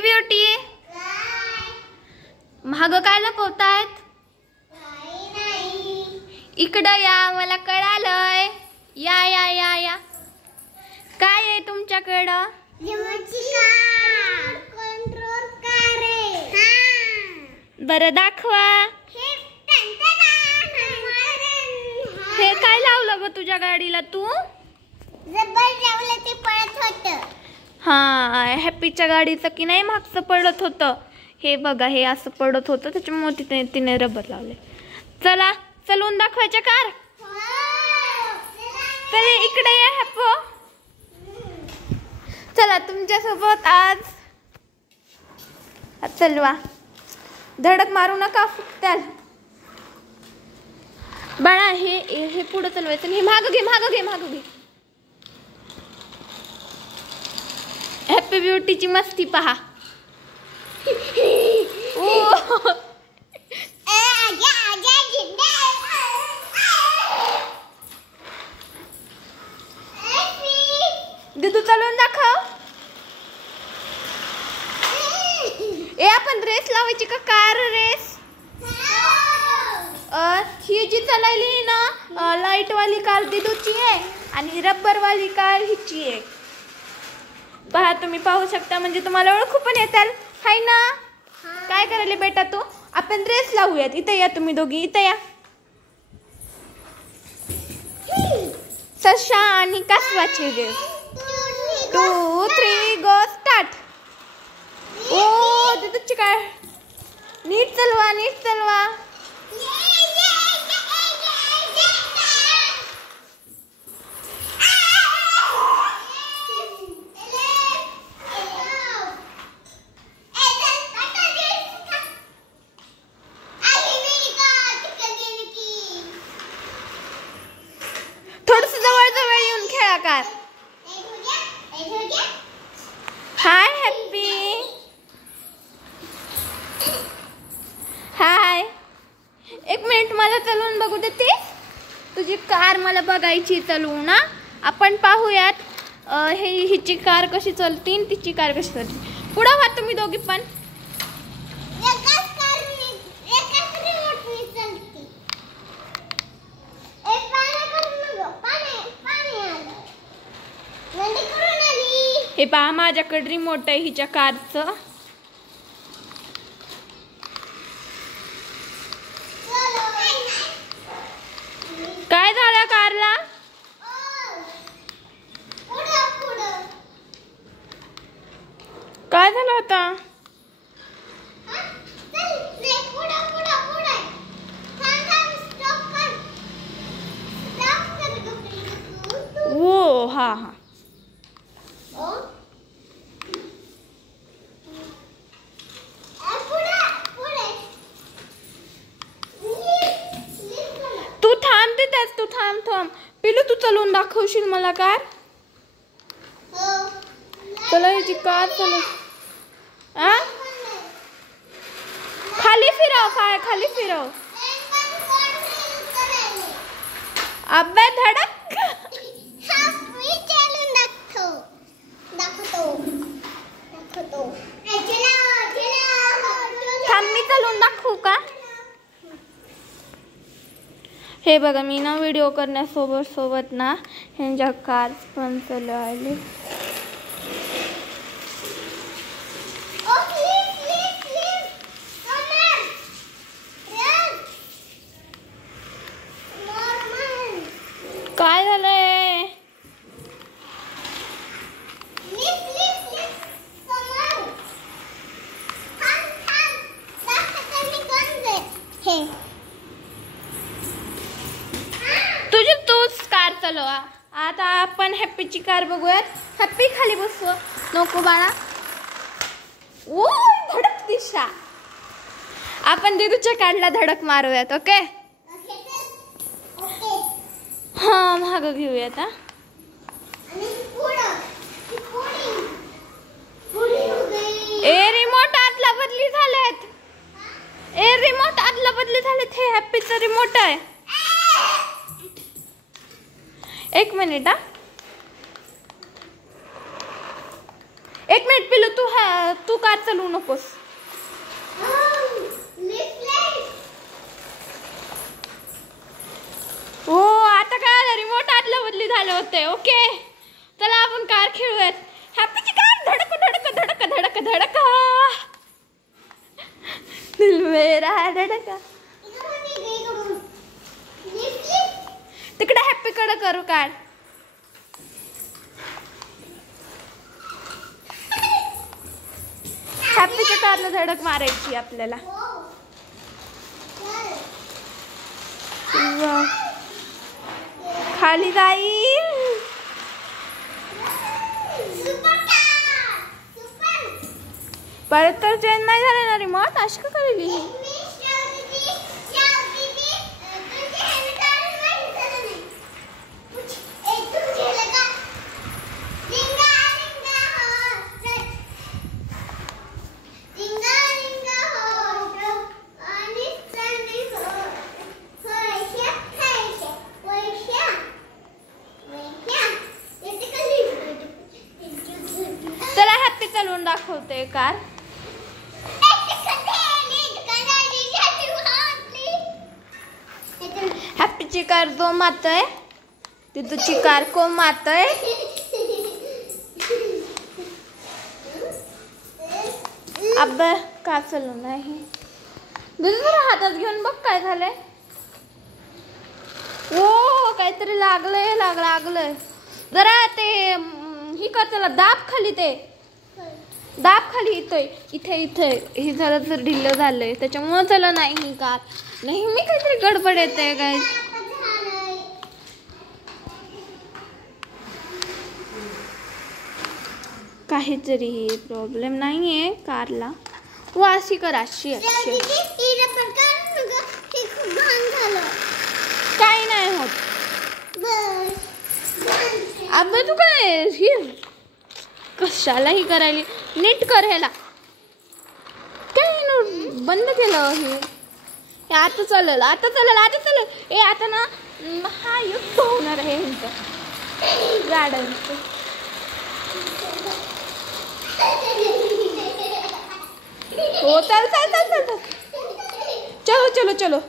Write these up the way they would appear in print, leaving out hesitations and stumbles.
Happy beauty महाग काय लपवतायत? इकडं या, मला कळालंय. या या या या. काय आहे तुमच्याकडं? बरं दाखवा. हे काय लावलं ग तुझ्या गाडीला तू? हा, हॅपीच्या गाडीचं की नाही मागचं पडत होतं. हे बघा, हे असं पडत होतं, त्याच्यामुळे तिने रबर लावले. चला चलून दाखवायच्या कार. चले इकडे या हॅपो. चला तुमच्यासोबत आज चलवा. धडक मारू नका फुटत्याल. बाळा हे पुढे चलवायचं. हे मागं घे मागं घे मागं घे. हॅपी ब्युटीची मस्ती पहा. दिदू चालवून दाखव. आपण रेस लावायची का कार रेस? ही जी चालली ना लाईट वाली कार दिदूची आहे आणि रबर वाली कार हिची आहे. पहा, तुम्ही पाहू शकता, म्हणजे तुम्हाला ओळखू पण येताल हाय ना. काय करायले बेटा तू? आपण रेस लावूयात. इथे या तुम्ही दोघी, इथे या. सशा आणि कासवाची रेस. 2, 3 गो स्टार्ट. ओ दिदूची काय, नीट चलवा नीट चलवा. थोडस जवळ जवळ येऊन खेळा कार. Hi happy. हाय. एक मिनिट मला चलवून बघू देते. तुझी कार मला बघायची चलवून ना. आपण पाहूयात हिची कार कशी चलती, तिची कार कशी चलती. पुढं व्हा तुम्ही दोघी पण. हे पहा, माझ्याकडे रिमोट आहे हिच्या कारचं. काय झालं कारला? काय झालं आता? ओ हा हा. तू थांब तिथेच, तू थांब थांब. पिलू तू चलवून दाखवशील मला कार? चला हिची कार चलव. खाली फिरव, खाली फिरव. अबे धडक. थांब मी चलवून दाखवू का? हे बघा, मी ना व्हिडिओ करण्यासोबत ना ह्यांच्या कार पण चालवले. काय झालंय? तुझी तूच कार चालवा. आता आपण हॅपीची कार बघूयात. हॅपी खाली बसव. नको बाळा. ओ धडक दिशा. आपण दिदूच्या कारला धडक मारूयात. ओके हा, मागं घेऊयात. रिमोट आदला बदली झालेत. रिमोट आदला बदली झालेत. हे हॅपीचं रिमोट आहे. एक मिनिट. एक मिनिट पिलू, तू कार चालवू नकोस. हो आता काय रिमोट आदला बदली झालं होते. ओके चला आपण कार खेळूयात. हॅपीची कार धडक धडक धडक धडक धडक दिल मेरा धडका. तिकडे हॅपी कडे करू कार. हॅपीच्या कारला धडक मारायची आपल्याला. खाली जाईल. परत तर चेंज नाही झाले ना रिमोट. अशी का करेली? चालवून दाखवते कार. हॅपीची कार दो मात आहे. तिथूची कार को मात आहे. अब कार चालवून नाही. जरा हातात घेऊन बघ काय झालंय. ओ काहीतरी लागलंय. जरा ते ही कर त्याला दाब खाली. ते दाब खाली. इथे हे झालं तर ढिल्लं झालंय त्याच्यामुळे झालं नाही ही कार. नेहमी काहीतरी गडबड येते काय. काहीतरी प्रॉब्लेम नाहीये कारला. व अशी कर अशी काही नाही होत. अब तू काय ही कशाला ही करायली. नीट कर ह्याला. काय बंद केलं हे. आता चालेल. ए आता ना हा युद्ध होणार आहे गाड्यांचं. हो चल. चलो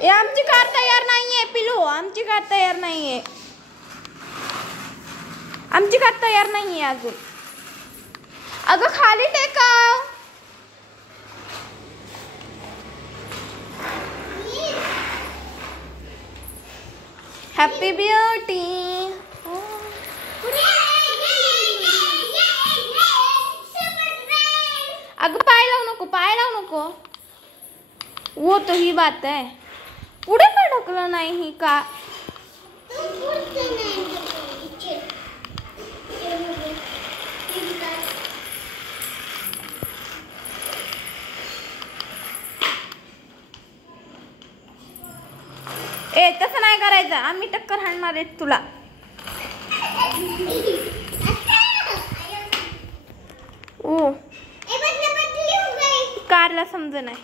ए आमची कार तयार नाहीये पिलू. आमची कार तयार नाहीये अजून. अगं खाली टेकाव. Happy beauty. अगं पाय लावू नको. वो तो ही बात है. पुढे का ढकलं नाही ही का. ए तसं नाही करायचं. आम्ही टक्कर हाणणार आहे तुला. ओ कारला समज नाही.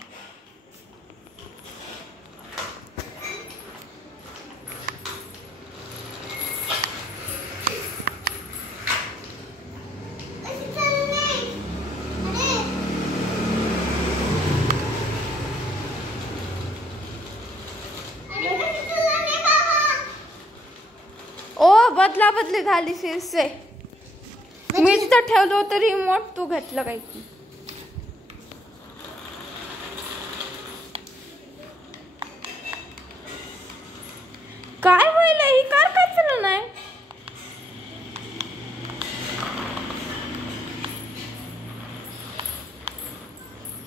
बदला बदली झाली शिरसे. मीच तर ठेवलं होतं रिमोट. तू घेतलं काय की. काय व्हायला. ही कार का चालू नाही.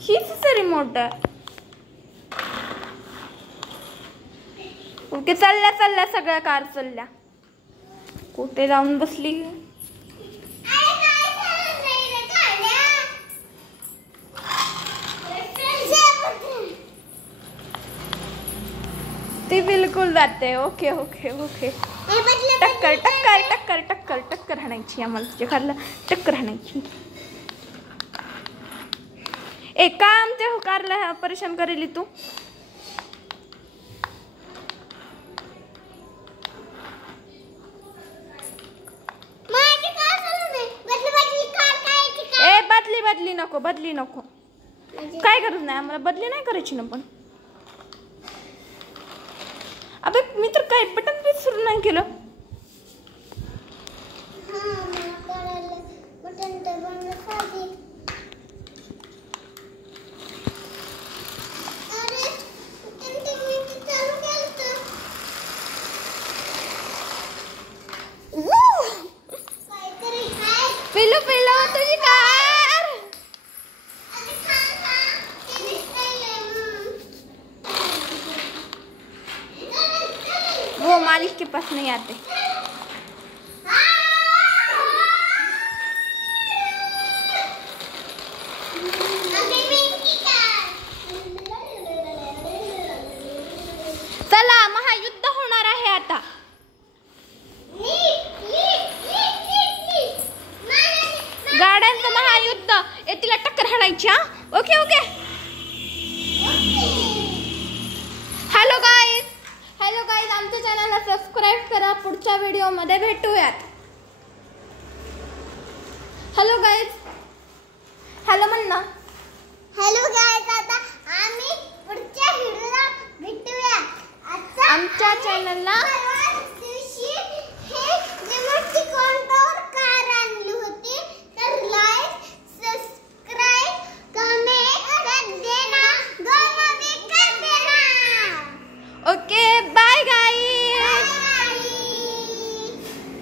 हीच रिमोट आहे. ओके चालल्या सगळ्या कार चालल्या. कुठे जाऊन बसली. ती बिलकुल जाते. ओके टक्कर हाणायची आम्हाला. तुझ्या कारला टक्कर हाणायची. एका आमच्या कारला परेशान करेली तू. नको, बदली नको. काय गरज नाही, आम्हाला बदली नाही करायची ना. पण अबे मी तर काय बटन बी सुरू नाही केलं. पिलू पिलू तुझी कार. वो मालिक के पास नहीं आते. चला महायुद्ध होणार आहे आता. गाड्यांचं महायुद्ध. तिला टक्कर हाणायची. हा okay okay. Hello guys, hello guys, आमच्या चॅनलला सबस्क्राईब करा. पुढच्या व्हिडिओमध्ये भेटूयात. हॅलो गाईज, हॅलो म्हण ना. हॅलो गाईज, आता आम्ही पुढच्या व्हिडिओला भेटूया. आमच्या चॅनलला